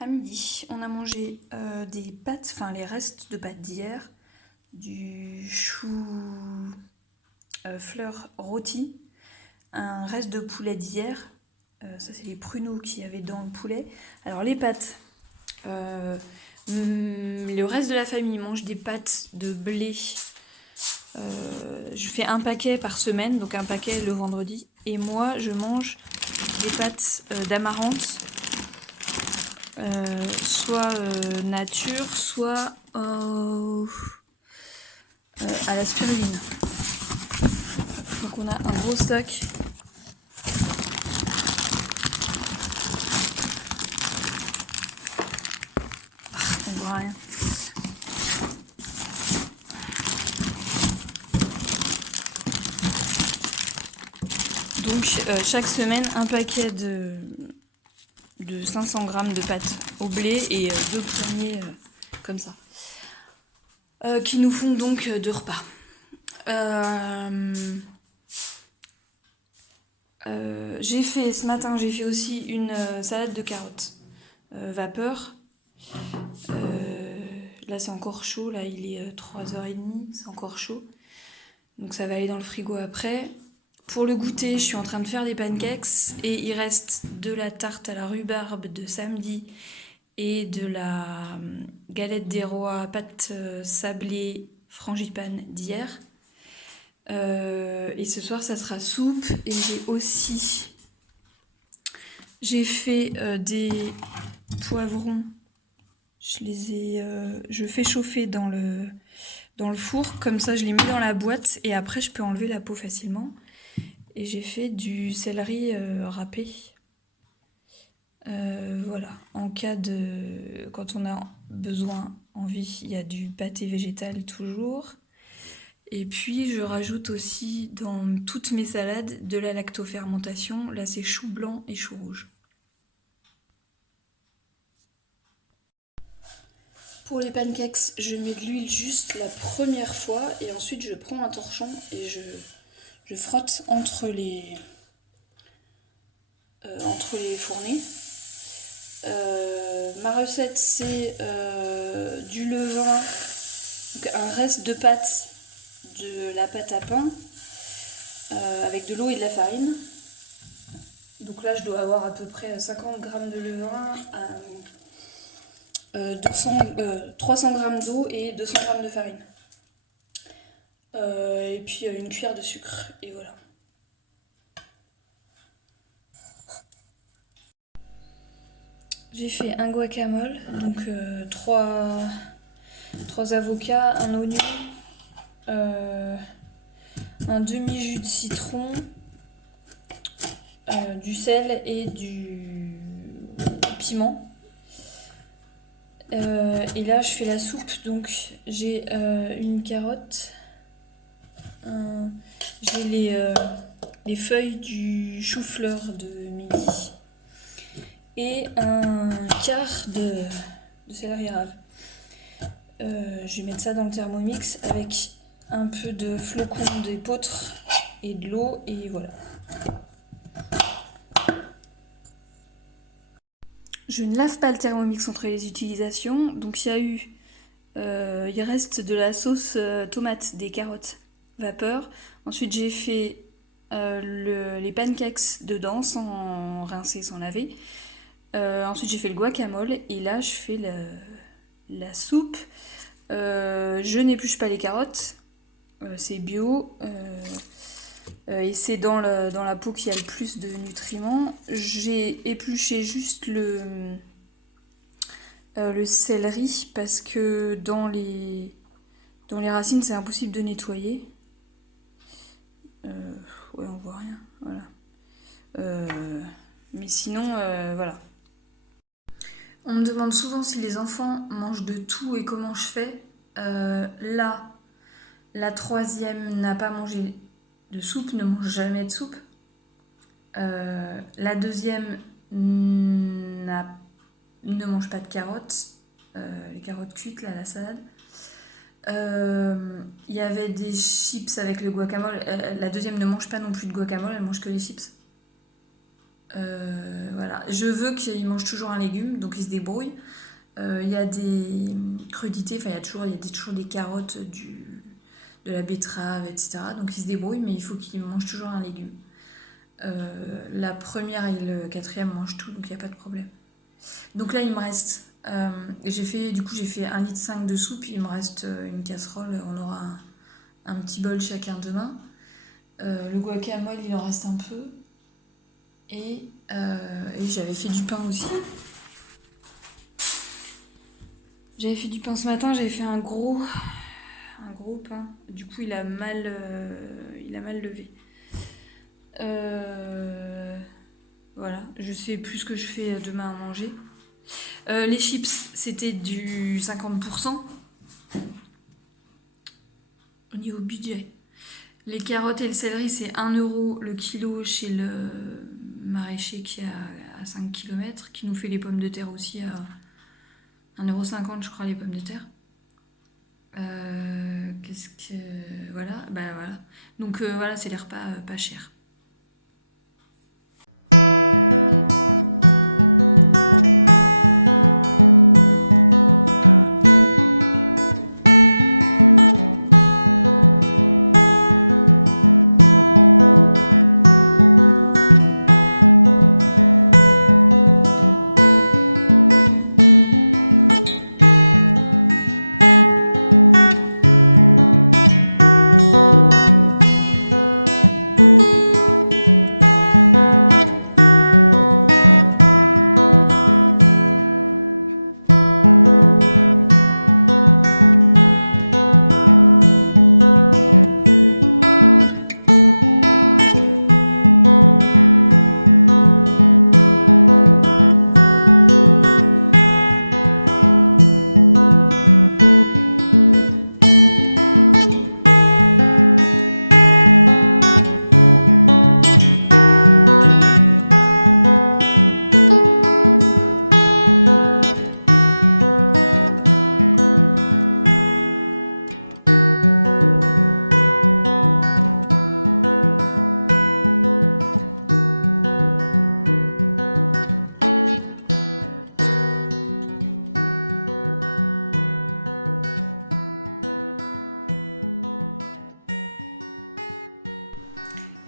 À midi, on a mangé des pâtes, enfin les restes de pâtes d'hier, du chou fleur rôti, un reste de poulet d'hier. Ça, c'est les pruneaux qu'il y avait dans le poulet. Alors, les pâtes. Le reste de la famille mange des pâtes de blé. Je fais un paquet par semaine, donc un paquet le vendredi. Et moi, je mange des pâtes d'amarante, soit nature, soit à la spiruline. Donc on a un gros stock. On voit rien. Donc chaque semaine, un paquet de 500 grammes de pâtes au blé et 2 poignées comme ça. Qui nous font donc 2 repas. Ce matin, j'ai fait aussi une salade de carottes vapeur. Là, c'est encore chaud. Là, il est 3h30. C'est encore chaud. Donc, ça va aller dans le frigo après. Pour le goûter, je suis en train de faire des pancakes. Et il reste de la tarte à la rhubarbe de samedi et de la galette des rois pâte sablée frangipane d'hier. Et ce soir, ça sera soupe. Et j'ai fait des poivrons. Je fais chauffer dans le four. Comme ça, je les mets dans la boîte. Et après, je peux enlever la peau facilement. Et j'ai fait du céleri râpé. Voilà. En cas de... Quand on a besoin, envie, il y a du pâté végétal toujours. Et puis je rajoute aussi dans toutes mes salades de la lactofermentation. Là, c'est chou blanc et chou rouge. Pour les pancakes, je mets de l'huile juste la première fois et ensuite je prends un torchon et je frotte entre les fournées. Ma recette, c'est du levain, donc un reste de pâte, de la pâte à pain, avec de l'eau et de la farine. Donc là, je dois avoir à peu près 50 grammes de levain, 300 grammes d'eau et 200 grammes de farine. Et puis une cuillère de sucre, et voilà. J'ai fait un guacamole, donc 3 avocats, un oignon, un demi-jus de citron, du sel et du piment. Et là, je fais la soupe, donc j'ai une carotte, j'ai les feuilles du chou-fleur de midi et un quart de céleri rave. Je vais mettre ça dans le Thermomix avec un peu de flocons d'épeautre et de l'eau, et voilà. Je ne lave pas le Thermomix entre les utilisations, donc il reste de la sauce tomate, des carottes vapeur. Ensuite, j'ai fait les pancakes dedans sans rincer, sans laver. Ensuite, j'ai fait le guacamole et là, je fais la soupe. Je n'épluche pas les carottes, c'est bio. Et c'est dans la peau qu'il y a le plus de nutriments. J'ai épluché juste le céleri parce que dans les racines, c'est impossible de nettoyer. Ouais, on voit rien. Voilà. Mais sinon, voilà. On me demande souvent si les enfants mangent de tout et comment je fais. Là, la troisième n'a pas mangé de soupe, ne mange jamais de soupe. La deuxième ne mange pas de carottes, les carottes cuites, là, la salade. Il y avait des chips avec le guacamole. La deuxième ne mange pas non plus de guacamole, elle mange que les chips. Voilà. Je veux qu'il mange toujours un légume, donc il se débrouille. Il y a des crudités, enfin il y a toujours des carottes, de la betterave, etc. Donc il se débrouille, mais il faut qu'il mange toujours un légume. La première et le quatrième mangent tout, donc il n'y a pas de problème. Donc là, il me reste. J'ai fait 1,5 litre de soupe, il me reste une casserole, on aura un petit bol chacun demain. Le guacamole, il en reste un peu. Et j'avais fait du pain aussi. J'avais fait du pain ce matin, j'avais fait un gros pain. Du coup, il a mal levé. Voilà, je sais plus ce que je fais demain à manger. Les chips, c'était du 50% au niveau budget. Les carottes et le céleri, c'est 1 € le kilo chez le maraîcher qui est à 5 km, qui nous fait les pommes de terre aussi à 1,50 € je crois, les pommes de terre. Qu'est-ce que... Voilà, bah voilà. Donc voilà, c'est les repas pas chers.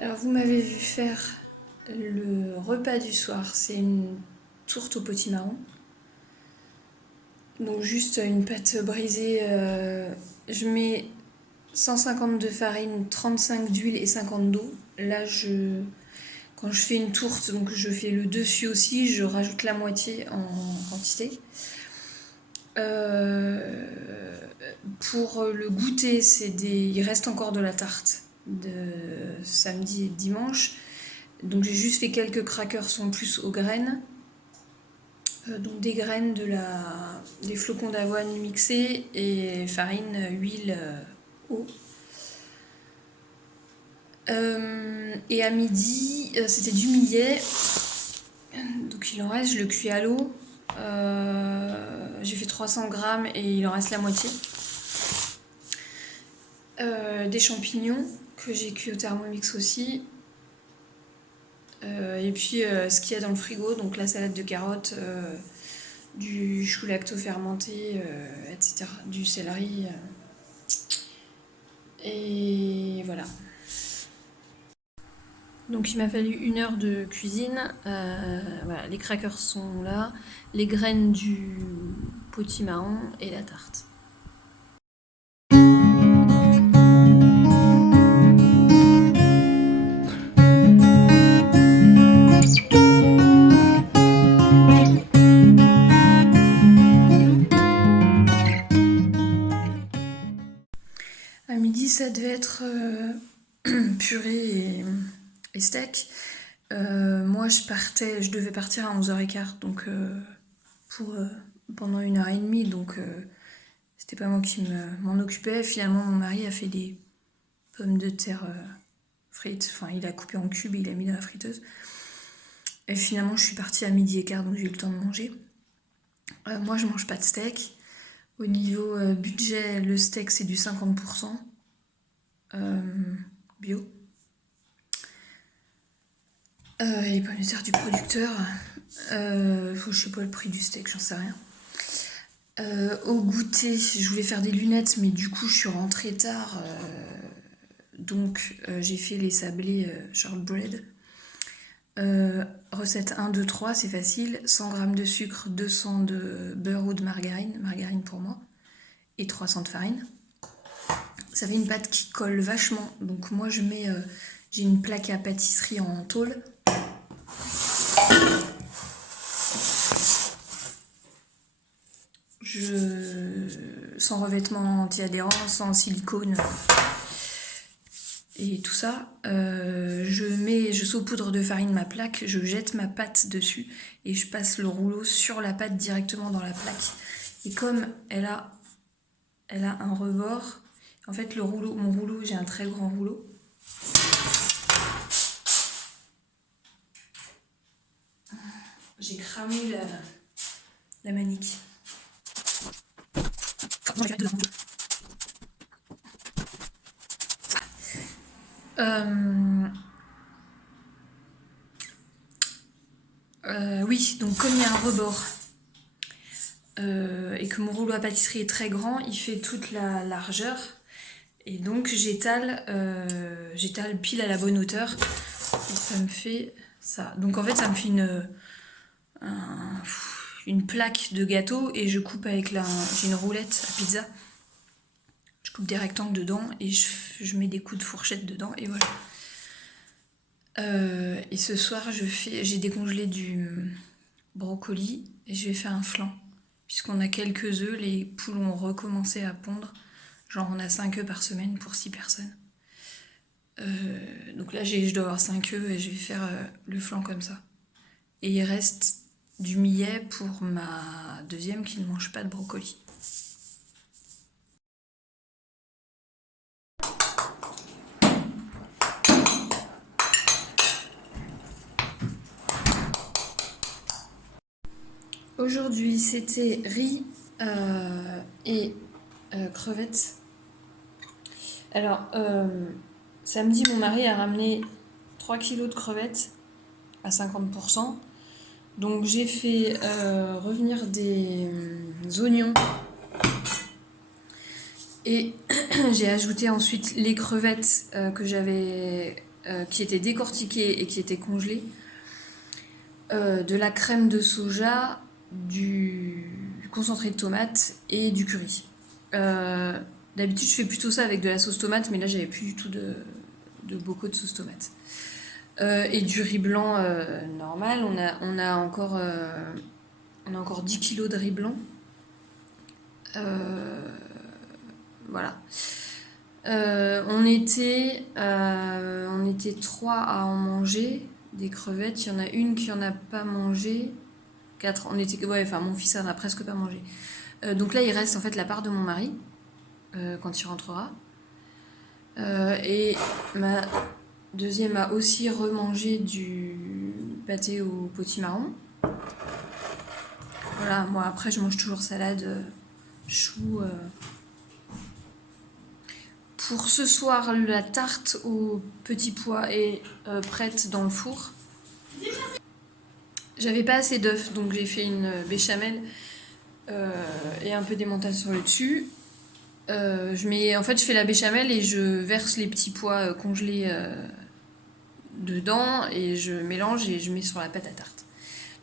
Alors vous m'avez vu faire le repas du soir, c'est une tourte au potimarron. Donc juste une pâte brisée, je mets 150 de farine, 35 d'huile et 50 d'eau. Là, quand je fais une tourte, donc je fais le dessus aussi, je rajoute la moitié en quantité. Pour le goûter, il reste encore de la tarte de samedi et de dimanche. Donc j'ai juste fait quelques crackers en plus aux graines. Donc des graines, des flocons d'avoine mixés et farine, huile, eau. Et à midi, c'était du millet. Donc il en reste, je le cuis à l'eau. J'ai fait 300 grammes et il en reste la moitié. Des champignons que j'ai cuits au Thermomix aussi. Et puis ce qu'il y a dans le frigo, donc la salade de carottes, du chou lacto fermenté, etc. Du céleri. Et voilà. Donc il m'a fallu 1 heure de cuisine. Voilà, les crackers sont là, les graines du potimarron et la tarte. À midi, ça devait être purée et steak. Moi, je devais partir à 11h15, donc pendant 1 heure et demie, donc c'était pas moi qui m'en occupais. Finalement, mon mari a fait des pommes de terre frites, enfin, il a coupé en cubes et il a mis dans la friteuse. Et finalement, je suis partie à 12h15, donc j'ai eu le temps de manger. Moi, je mange pas de steak. Au niveau budget, le steak, c'est du 50% bio. Les pommes de terre du producteur. Je sais pas le prix du steak, j'en sais rien. Au goûter, je voulais faire des lunettes, mais du coup, je suis rentrée tard. Donc, j'ai fait les sablés shortbread. Recette 1, 2, 3, c'est facile. 100 g de sucre, 200 de beurre ou de margarine pour moi, et 300 de farine. Ça fait une pâte qui colle vachement. Donc moi, j'ai une plaque à pâtisserie en tôle. Sans revêtement anti-adhérent, sans silicone et tout ça, je saupoudre de farine ma plaque, je jette ma pâte dessus et je passe le rouleau sur la pâte directement dans la plaque. Et comme elle a un rebord, en fait mon rouleau, j'ai un très grand rouleau. J'ai cramé la manique. Oui, donc comme il y a un rebord et que mon rouleau à pâtisserie est très grand, il fait toute la largeur. Et donc j'étale pile à la bonne hauteur. Et ça me fait ça. Donc en fait ça me fait une plaque de gâteau et je coupe avec j'ai une roulette à pizza. Je coupe des rectangles dedans et je mets des coups de fourchette dedans et voilà. Et ce soir j'ai décongelé du brocoli et je vais faire un flan. Puisqu'on a quelques œufs, les poules ont recommencé à pondre. Genre on a 5 œufs par semaine pour 6 personnes. Donc là je dois avoir 5 œufs et je vais faire le flan comme ça. Et il reste du millet pour ma deuxième qui ne mange pas de brocoli. Aujourd'hui c'était riz et crevettes. Alors samedi mon mari a ramené 3 kilos de crevettes à 50%. Donc j'ai fait revenir des oignons et j'ai ajouté ensuite les crevettes que j'avais qui étaient décortiquées et qui étaient congelées, de la crème de soja, du concentré de tomate et du curry. D'habitude je fais plutôt ça avec de la sauce tomate, mais là j'avais plus du tout de bocaux de sauce tomate. Et du riz blanc normal. On a encore 10 kilos de riz blanc. Voilà. On était 3 à en manger des crevettes. Il y en a une qui en a pas mangé. 4. Mon fils en a presque pas mangé. Donc là, il reste en fait la part de mon mari quand il rentrera. Et ma deuxième a aussi remangé du pâté au potimarron. Voilà, moi après je mange toujours salade, choux. Pour ce soir, la tarte aux petits pois est prête dans le four. J'avais pas assez d'œufs, donc j'ai fait une béchamel et un peu d'émental sur le dessus. Je fais la béchamel et je verse les petits pois congelés dedans et je mélange et je mets sur la pâte à tarte.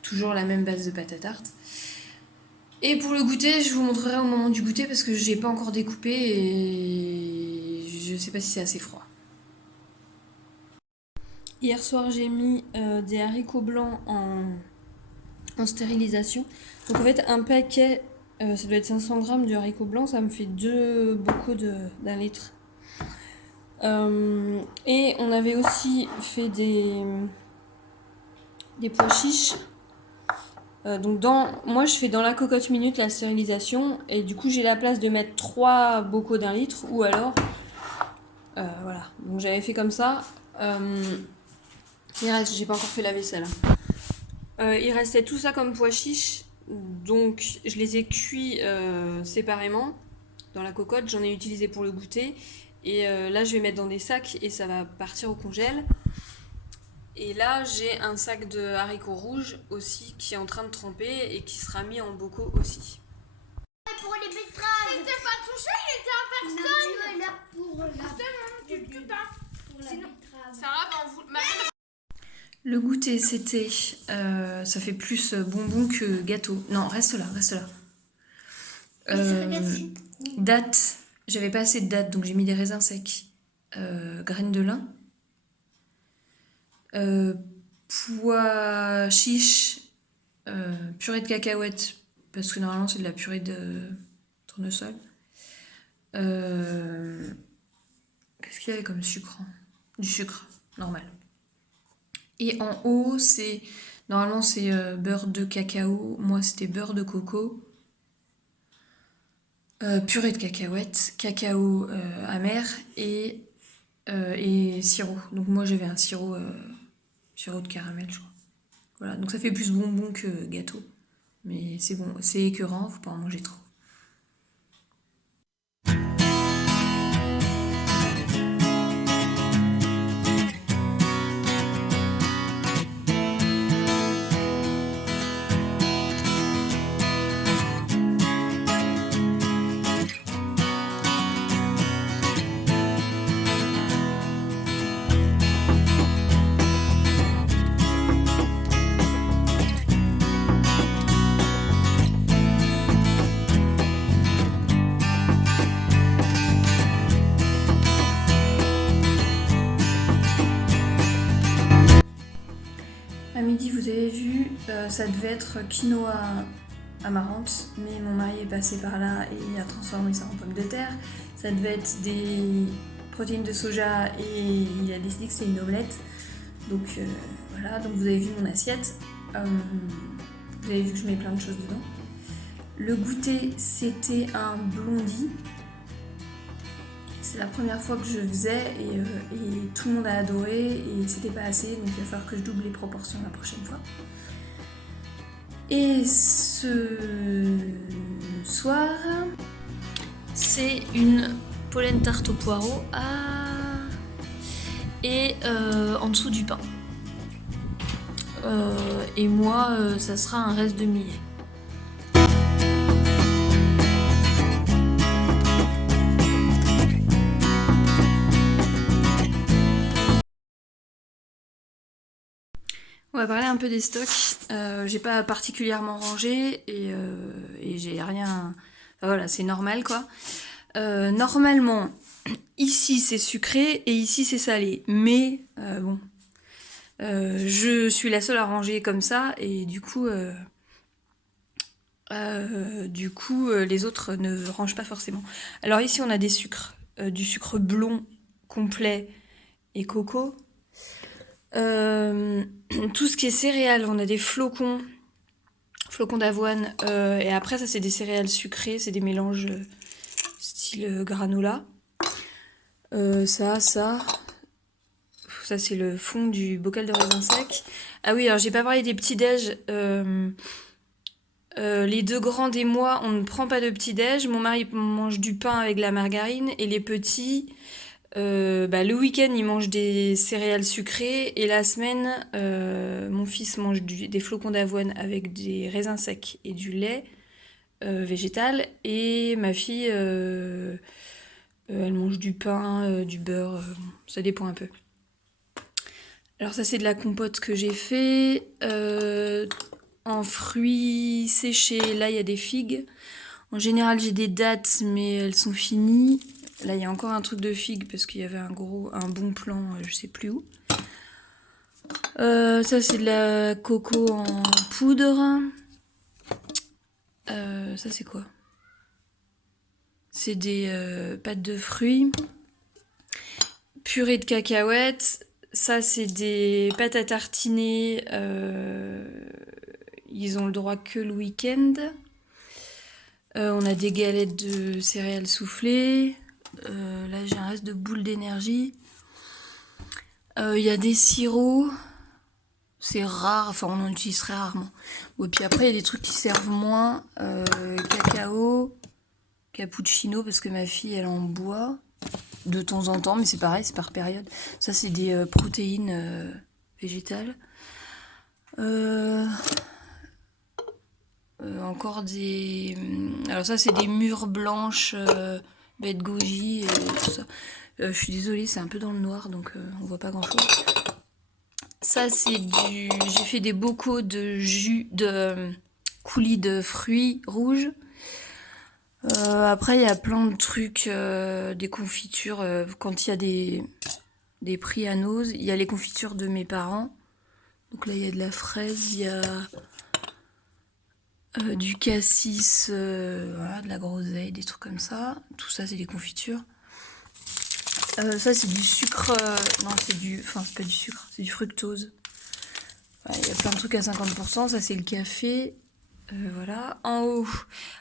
Toujours la même base de pâte à tarte. Et pour le goûter, je vous montrerai au moment du goûter parce que j'ai pas encore découpé et je sais pas si c'est assez froid. Hier soir, j'ai mis des haricots blancs en stérilisation. Donc en fait, un paquet, ça doit être 500 grammes de haricots blancs, ça me fait 2 bocaux d'un litre. Et on avait aussi fait des pois chiches. Donc moi je fais dans la cocotte minute la stérilisation et du coup j'ai la place de mettre 3 bocaux d'un litre ou alors voilà, donc j'avais fait comme ça. Il reste, j'ai pas encore fait la vaisselle. Il restait tout ça comme pois chiches, donc je les ai cuits séparément dans la cocotte, j'en ai utilisé pour le goûter et là je vais mettre dans des sacs et ça va partir au congèle. Et là, j'ai un sac de haricots rouges aussi qui est en train de tremper et qui sera mis en bocaux aussi. Pour les betteraves. C'était pas ton chat, il était en personne. Non, mais là pour la betterave. Sarah va en vouloir. Le goûter, c'était... ça fait plus bonbon que gâteau. Non, reste là, reste là. Date. J'avais pas assez de date, donc j'ai mis des raisins secs. Graines de lin. Pois chiche. Purée de cacahuètes. Parce que normalement, c'est de la purée de tournesol. Qu'est-ce qu'il y avait comme sucre? Du sucre, normal. Et en haut, c'est... Normalement, c'est beurre de cacao. Moi, c'était beurre de coco. Purée de cacahuètes, cacao amer et sirop. Donc moi, j'avais un sirop de caramel, je crois. Voilà, donc ça fait plus bonbon que gâteau. Mais c'est bon, c'est écœurant, faut pas en manger trop. À midi, vous avez vu, ça devait être quinoa amarante, mais mon mari est passé par là et a transformé ça en pommes de terre. Ça devait être des protéines de soja et il a décidé que c'était une omelette. Donc voilà, donc vous avez vu mon assiette. Vous avez vu que je mets plein de choses dedans. Le goûter, c'était un blondie. C'est la première fois que je faisais et tout le monde a adoré et c'était pas assez, donc il va falloir que je double les proportions la prochaine fois. Et ce soir, c'est une pollen tarte au poireau et en dessous du pain. Et moi, ça sera un reste de millet. On va parler un peu des stocks. J'ai pas particulièrement rangé et j'ai rien. Enfin, voilà, c'est normal quoi. Normalement, ici c'est sucré et ici c'est salé. Mais bon, je suis la seule à ranger comme ça et du coup, les autres ne rangent pas forcément. Alors ici on a des sucres, du sucre blond complet et coco. Tout ce qui est céréales, on a des flocons d'avoine, et après ça c'est des céréales sucrées, c'est des mélanges style granola. Ça c'est le fond du bocal de raisin sec. Ah oui, alors j'ai pas parlé des petits déj. Les deux grands et moi, on ne prend pas de petit déj. Mon mari mange du pain avec de la margarine et les petits. Le week-end, il mange des céréales sucrées et la semaine, mon fils mange des flocons d'avoine avec des raisins secs et du lait végétal et ma fille, elle mange du pain, du beurre, ça dépend un peu. Alors ça, c'est de la compote que j'ai fait en fruits séchés. Là, il y a des figues. En général, j'ai des dattes, mais elles sont finies. Là, il y a encore un truc de figue parce qu'il y avait un bon plan, je sais plus où. Ça, c'est de la coco en poudre. Ça, c'est quoi? C'est des pâtes de fruits. Purée de cacahuètes. Ça, c'est des pâtes à tartiner. Ils ont le droit que le week-end. On a des galettes de céréales soufflées. Là, j'ai un reste de boules d'énergie. Il y a des sirops. C'est rare, enfin on en utilise très rarement. Et puis après, il y a des trucs qui servent moins. Cacao, cappuccino, parce que ma fille, elle en boit de temps en temps, mais c'est pareil, c'est par période. Ça, c'est des protéines végétale. Encore des... Alors ça, c'est des mûres blanches, baies de goji et tout ça. Je suis désolée, c'est un peu dans le noir, donc on voit pas grand-chose. Ça, c'est du... J'ai fait des bocaux de jus, de coulis de fruits rouges. Après, il y a plein de trucs, des confitures. Quand il y a des prix à Nose, il y a les confitures de mes parents. Donc là, il y a de la fraise, il y a du cassis, voilà, de la groseille, des trucs comme ça. Tout ça, c'est des confitures. Ça, c'est du sucre. Non, c'est du... Enfin, c'est pas du sucre, c'est du fructose. Il y a plein de trucs à 50%. Ça, c'est le café. Voilà. En haut.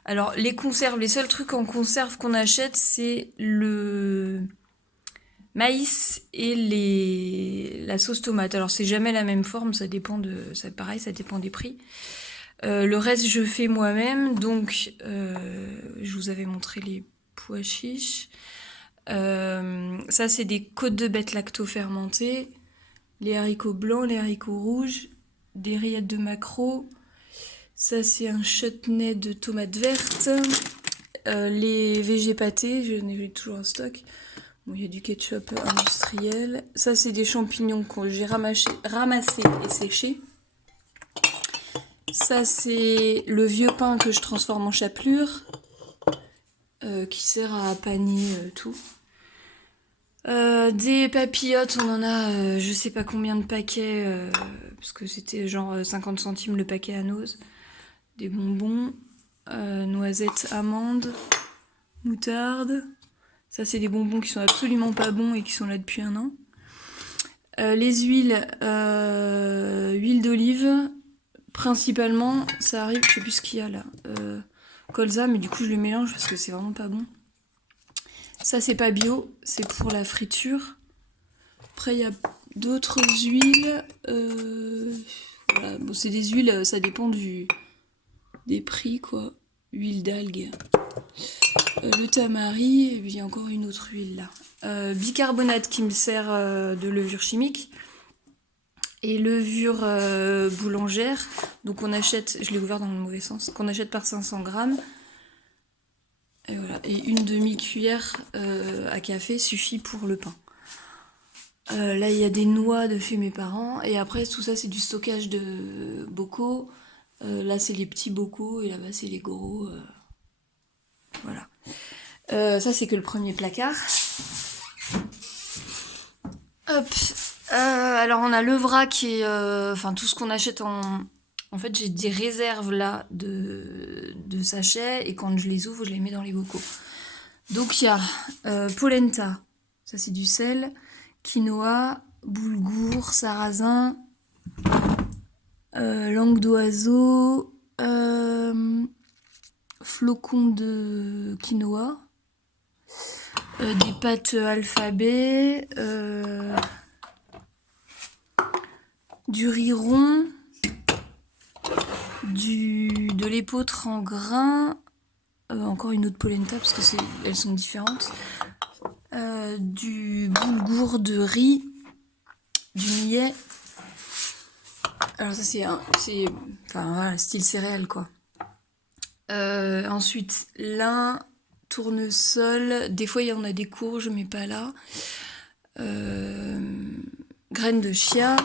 Alors, les conserves, les seuls trucs en conserve qu'on achète, c'est le maïs et la sauce tomate. Alors, c'est jamais la même forme, ça dépend de... Ça, pareil, ça dépend des prix. Le reste, je fais moi-même. Donc, je vous avais montré les pois chiches. Ça, c'est des côtes de bête lacto-fermentées. Les haricots blancs, les haricots rouges. Des rillettes de maquereau. Ça, c'est un chutney de tomates vertes. Les végés pâtés, je n'ai toujours en stock. Bon, il y a du ketchup industriel. Ça, c'est des champignons que j'ai ramassés et séchés. Ça, c'est le vieux pain que je transforme en chapelure, qui sert à panier tout. Des papillotes, on en a je sais pas combien de paquets, parce que c'était genre 50 centimes le paquet à Nose. Des bonbons, noisettes, amandes, moutarde. Ça, c'est des bonbons qui sont absolument pas bons et qui sont là depuis un an. Les huiles, huile d'olive. Principalement, ça arrive, je sais plus ce qu'il y a là. Colza, mais du coup je le mélange parce que c'est vraiment pas bon. Ça, c'est pas bio, c'est pour la friture. Après, il y a d'autres huiles. Voilà. Bon, c'est des huiles, ça dépend des prix, quoi. Huile d'algue. Le tamari, et puis il y a encore une autre huile là. Bicarbonate qui me sert de levure chimique. Et levure boulangère. Donc on achète, je l'ai ouvert dans le mauvais sens, qu'on achète par 500 grammes. Et voilà. Et une demi-cuillère à café suffit pour le pain. Là, il y a des noix de chez mes parents. Et après, tout ça, c'est du stockage de bocaux. Là, c'est les petits bocaux. Et là-bas, c'est les gros. Voilà. Ça, c'est que le premier placard. Hop. Alors, on a le vrac et... Enfin, tout ce qu'on achète en... En fait, j'ai des réserves, là, de sachets. Et quand je les ouvre, je les mets dans les bocaux. Donc, il y a polenta. Ça, c'est du sel. Quinoa, boulgour, sarrasin, langue d'oiseau, flocons de quinoa, des pâtes alphabet, du riz rond, de l'épeautre en grains, encore une autre polenta parce que elles sont différentes. Du boulgour de riz, du millet. Alors ça c'est enfin voilà, style céréales quoi. Ensuite lin, tournesol, des fois on a des courges mais pas là. Graines de chia.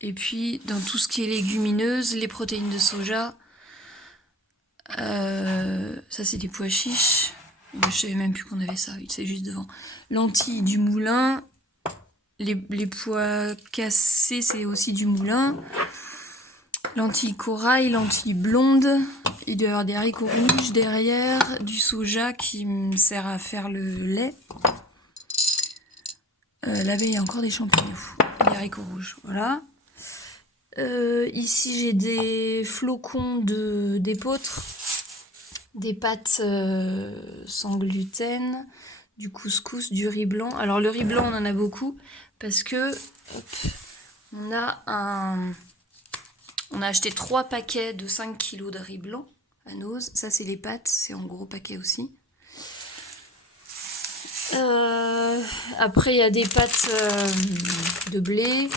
Et puis dans tout ce qui est légumineuse, les protéines de soja. Ça c'est des pois chiches. Je savais même plus qu'on avait ça, c'est juste devant. Lentilles du moulin. Les pois cassés, c'est aussi du moulin. Lentilles corail, lentilles blondes. Il doit y avoir des haricots rouges derrière. Du soja qui me sert à faire le lait. Là-bas, il y a encore des champignons. Des haricots rouges, voilà. Ici, j'ai des flocons d'épeautre. Des pâtes sans gluten, du couscous, du riz blanc. Alors le riz blanc, on en a beaucoup parce que on a acheté 3 paquets de 5 kg de riz blanc à Nose. Ça, c'est les pâtes, c'est en gros paquet aussi. Après, il y a des pâtes de blé,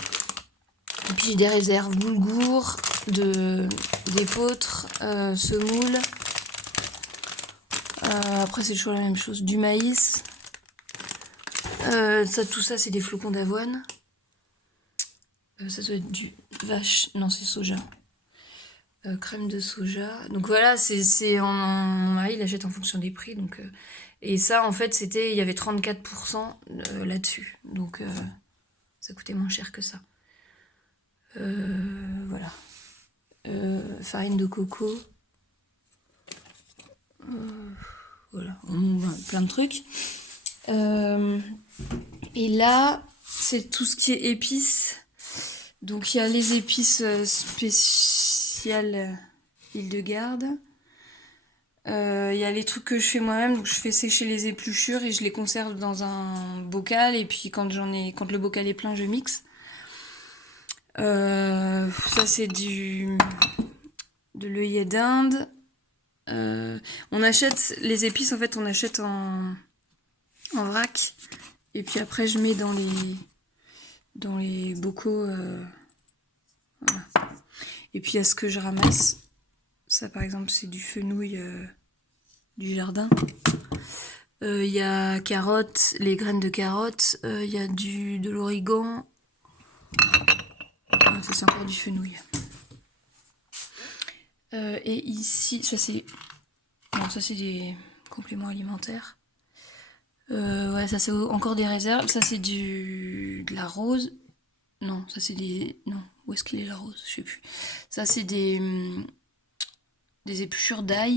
j'ai des réserves boulgour, d'épeautre, semoule. Après, c'est toujours la même chose. Du maïs. Tout ça, c'est des flocons d'avoine. Ça doit être du vache. Non, c'est soja. Crème de soja. Donc voilà, mon mari l'achète en fonction des prix. Donc, et ça, en fait, il y avait 34% là-dessus. Donc ça coûtait moins cher que ça. Voilà. Farine de coco. Voilà, plein de trucs. Et là, c'est tout ce qui est épices. Donc il y a les épices spéciales Île-de-Garde. Il y a les trucs que je fais moi-même, donc je fais sécher les épluchures et je les conserve dans un bocal. Et puis quand le bocal est plein, je mixe. Ça c'est de l'œillet d'Inde. On achète les épices, en fait, on achète en vrac. Et puis après, je mets dans les bocaux. Voilà. Et puis, il y a ce que je ramasse. Ça, par exemple, c'est du fenouil du jardin. Il y a carottes, les graines de carottes. Il y a de l'origan. Ça, c'est encore du fenouil. Et ici, ça, c'est des compléments alimentaires. Ouais, ça c'est encore des réserves. Ça c'est de la rose. Non, ça c'est des... Non, où est-ce qu'il est la rose? Je sais plus. Ça c'est des épluchures d'ail.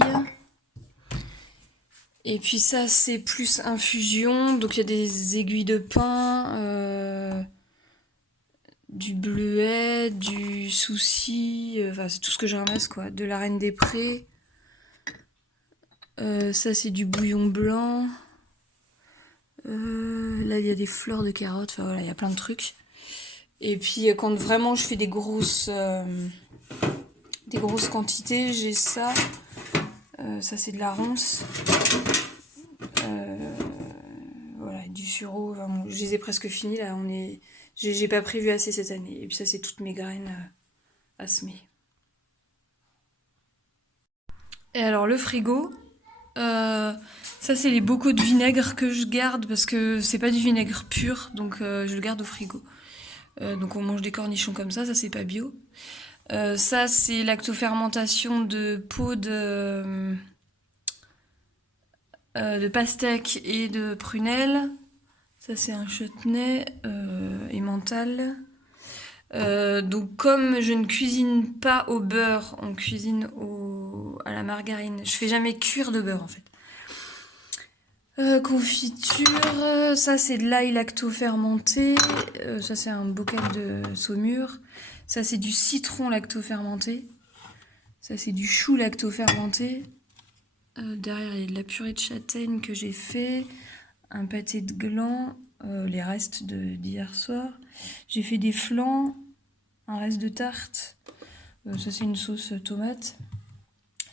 Et puis ça c'est plus infusion. Donc il y a des aiguilles de pin, du bleuet, du souci. Enfin c'est tout ce que je ramasse quoi. De la reine des prés. Ça c'est du bouillon blanc. Là il y a des fleurs de carottes. Enfin voilà, il y a plein de trucs. Et puis quand vraiment je fais des grosses quantités, j'ai ça. Ça c'est de la ronce. Voilà, du sureau. Enfin, bon, je les ai presque finis là. J'ai pas prévu assez cette année. Et puis ça c'est toutes mes graines à semer. Et alors le frigo. Ça c'est les bocaux de vinaigre que je garde parce que c'est pas du vinaigre pur, donc je le garde au frigo. Donc on mange des cornichons comme ça c'est pas bio. Ça c'est lactofermentation de peau de pastèque et de prunelle. Ça c'est un chutney emmental. Donc comme je ne cuisine pas au beurre, on cuisine à la margarine. Je fais jamais cuire de beurre en fait. Confiture, ça c'est de l'ail lacto-fermenté, ça c'est un bocal de saumure, ça c'est du citron lacto-fermenté, ça c'est du chou lacto-fermenté, derrière il y a de la purée de châtaigne que j'ai fait, un pâté de gland, les restes d'hier soir, j'ai fait des flancs, un reste de tarte, ça c'est une sauce tomate,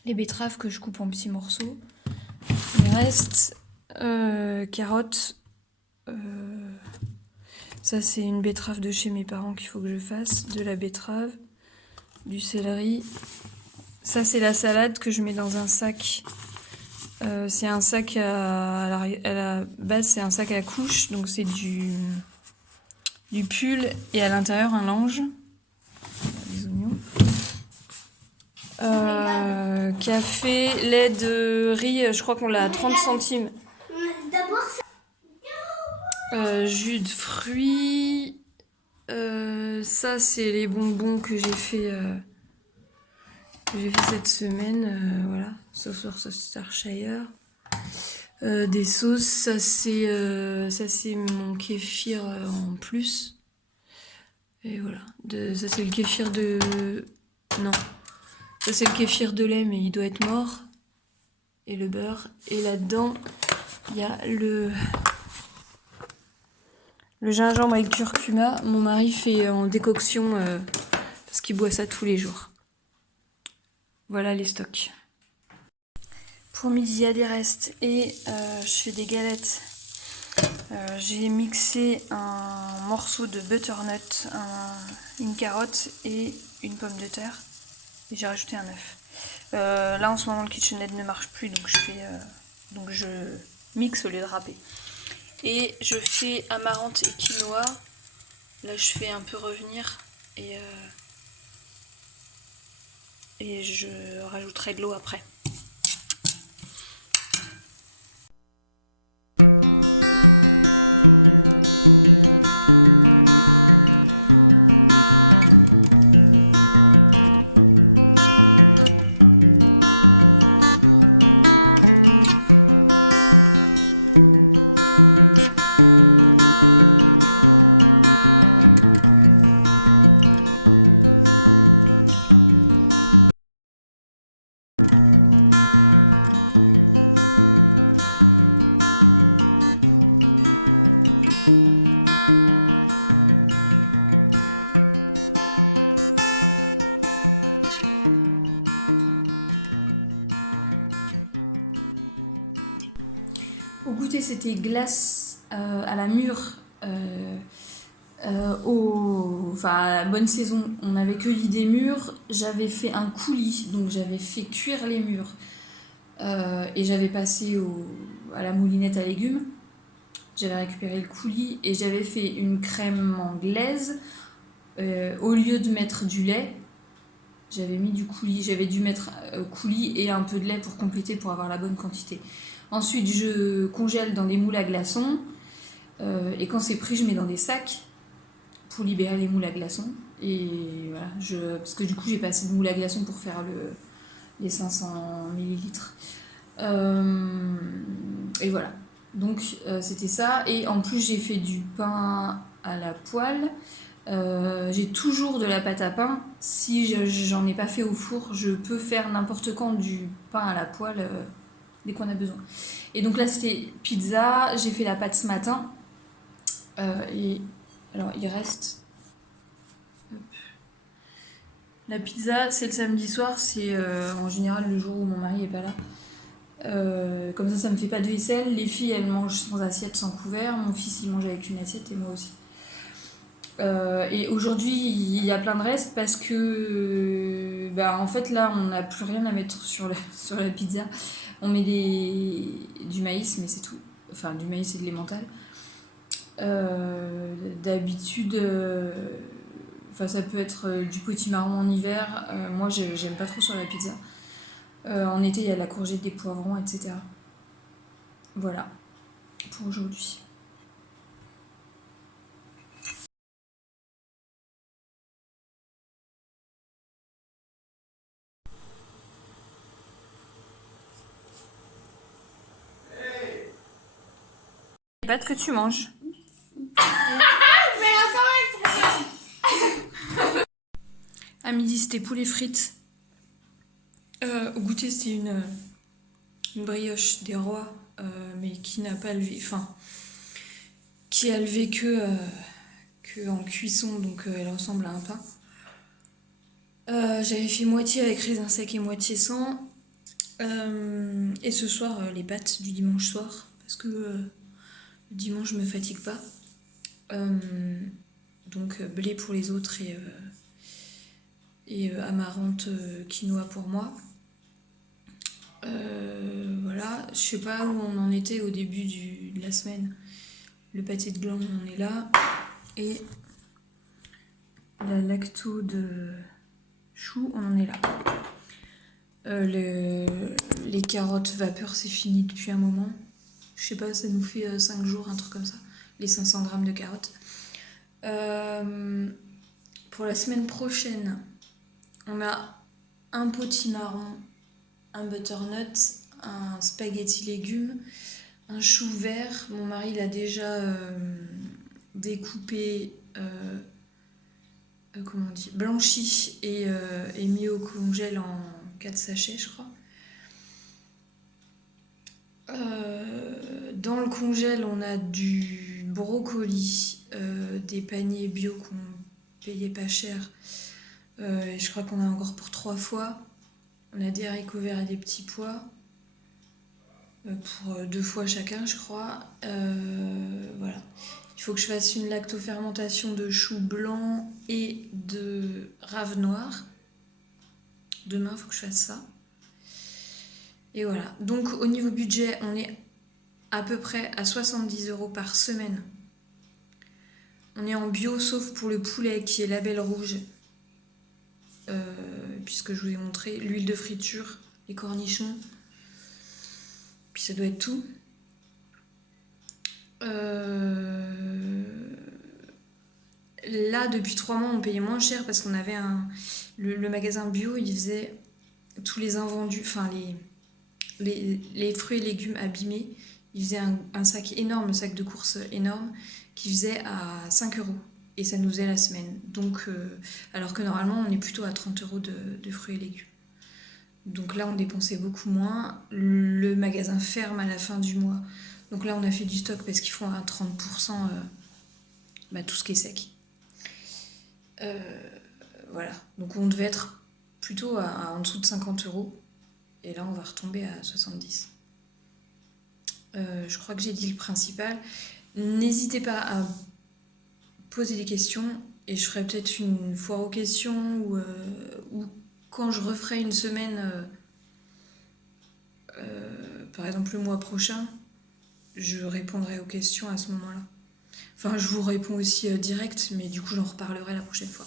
les betteraves que je coupe en petits morceaux, les restes... carottes. Ça c'est une betterave de chez mes parents qu'il faut que je fasse. De la betterave. Du céleri. Ça c'est la salade que je mets dans un sac. C'est un sac à la base c'est un sac à couches. Donc c'est du pull et à l'intérieur un lange. Des oignons. Café, lait de riz, je crois qu'on l'a à 30 centimes. Jus de fruits. Ça, c'est les bonbons que j'ai fait cette semaine. Voilà, sauce Worcestershire. Des sauces, ça c'est mon kéfir en plus. Et voilà. Ça c'est le kéfir de... Non. Ça c'est le kéfir de lait, mais il doit être mort. Et le beurre. Et là-dedans, il y a le gingembre et le curcuma. Mon mari fait en décoction parce qu'il boit ça tous les jours. Voilà les stocks. Pour midi, il y a des restes et je fais des galettes J'ai mixé un morceau de butternut, une carotte et une pomme de terre. Et j'ai rajouté un œuf. Là en ce moment le KitchenAid ne marche plus, donc je mixe au lieu de râper. Et je fais amarante et quinoa. Là je fais un peu revenir et je rajouterai de l'eau après. Au goûter, c'était glace à la mûre. À la bonne saison, on avait cueilli des mûres. J'avais fait un coulis, donc j'avais fait cuire les mûres. Et j'avais passé à la moulinette à légumes. J'avais récupéré le coulis et j'avais fait une crème anglaise. Au lieu de mettre du lait, j'avais mis du coulis. J'avais dû mettre coulis et un peu de lait pour compléter, pour avoir la bonne quantité. Ensuite, je congèle dans des moules à glaçons. Et quand c'est pris, je mets dans des sacs pour libérer les moules à glaçons. Et voilà, parce que du coup, j'ai pas assez de moules à glaçons pour faire les 500 millilitres. Et voilà. Donc, c'était ça. Et en plus, j'ai fait du pain à la poêle. J'ai toujours de la pâte à pain. Si j'en ai pas fait au four, je peux faire n'importe quand du pain à la poêle dès qu'on a besoin. Et donc là, c'était pizza. J'ai fait la pâte ce matin. Et alors, il reste. Hop. La pizza, c'est le samedi soir. C'est en général le jour où mon mari est pas là. Comme ça me fait pas de vaisselle. Les filles, elles mangent sans assiette, sans couvert. Mon fils, il mange avec une assiette et moi aussi. Et aujourd'hui, il y a plein de restes parce que, en fait, là, on n'a plus rien à mettre sur la pizza. On met du maïs, mais c'est tout. Enfin, du maïs et de l'emmental. D'habitude, ça peut être du potimarron en hiver. Moi, j'aime pas trop sur la pizza. En été, il y a la courgette, des poivrons, etc. Voilà, pour aujourd'hui. Les pâtes que tu manges. À midi, c'était poulet frites. Au goûter, c'était une brioche des rois, mais qui n'a pas levé, qui a levé que en cuisson, donc elle ressemble à un pain. J'avais fait moitié avec raisin sec et moitié sans. Et ce soir, les pâtes du dimanche soir, parce que le dimanche, je me fatigue pas. Donc blé pour les autres et amarante quinoa pour moi. Voilà, je sais pas où on en était au début de la semaine. Le pâté de gland, on en est là. Et la lacto de chou, on en est là. Les carottes vapeur, c'est fini depuis un moment. Je sais pas, ça nous fait 5 jours, un truc comme ça. Les 500 grammes de carottes. Pour la semaine prochaine, on a un potimarron, un butternut, un spaghetti légumes, un chou vert. Mon mari l'a déjà découpé, blanchi et mis au congèle en 4 sachets, je crois. Dans le congèle, on a du brocoli, des paniers bio qu'on payait pas cher. Et je crois qu'on a encore pour 3 fois. On a des haricots verts et des petits pois. pour 2 fois chacun, je crois. Voilà. Il faut que je fasse une lactofermentation de choux blancs et de raves noires. Demain, il faut que je fasse ça. Et voilà. Donc, au niveau budget, on est à peu près à 70 € par semaine. On est en bio, sauf pour le poulet qui est label rouge. Puisque je vous ai montré l'huile de friture, les cornichons. Puis ça doit être tout. Là, depuis 3 mois, on payait moins cher parce qu'on avait le magasin bio, il faisait tous les invendus, enfin les fruits et légumes abîmés. Il faisait un sac énorme, le sac de course énorme, qui faisait à 5 €. Et ça nous faisait la semaine. Donc, alors que normalement, on est plutôt à 30 € de fruits et légumes. Donc là, on dépensait beaucoup moins. Le magasin ferme à la fin du mois. Donc là, on a fait du stock parce qu'ils font à 30% tout ce qui est sec. Voilà. Donc on devait être plutôt en dessous de 50 €. Et là, on va retomber à 70. Je crois que j'ai dit le principal. N'hésitez pas à poser des questions. Et je ferai peut-être une foire aux questions ou quand je referai une semaine, par exemple le mois prochain, je répondrai aux questions à ce moment-là. Enfin, je vous réponds aussi direct, mais du coup, j'en reparlerai la prochaine fois.